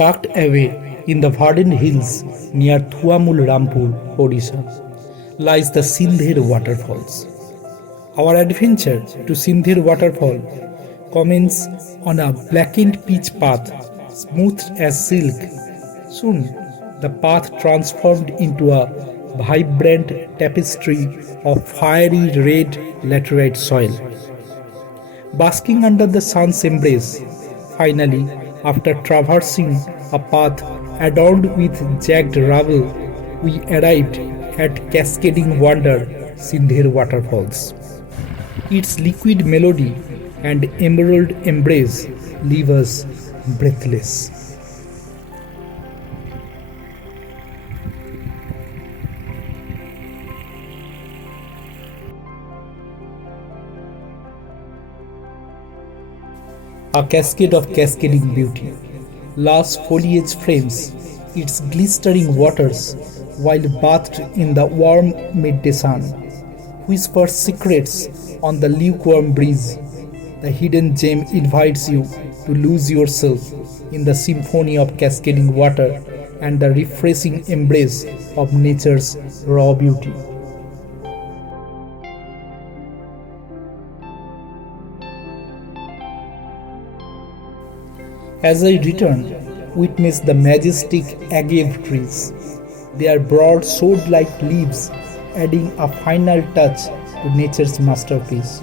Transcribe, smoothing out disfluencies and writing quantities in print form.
Tucked away in the verdant hills near Thuamul Rampur, Odisha, lies the Sindher Waterfalls. Our adventure to Sindher Waterfall commences on a blackened pitch path, smooth as silk. Soon, the path transformed into a vibrant tapestry of fiery red laterite soil. Basking under the sun's embrace, finally, after traversing a path adorned with jagged rubble, we arrived at cascading wonder Sindher Waterfalls. Its liquid melody and emerald embrace leave us breathless. A cascade of cascading beauty. Lush foliage frames its glistering waters while bathed in the warm midday sun. Whispers secrets on the lukewarm breeze. The hidden gem invites you to lose yourself in the symphony of cascading water and the refreshing embrace of nature's raw beauty. As I return, witness the majestic agave trees, their broad sword-like leaves adding a final touch to nature's masterpiece.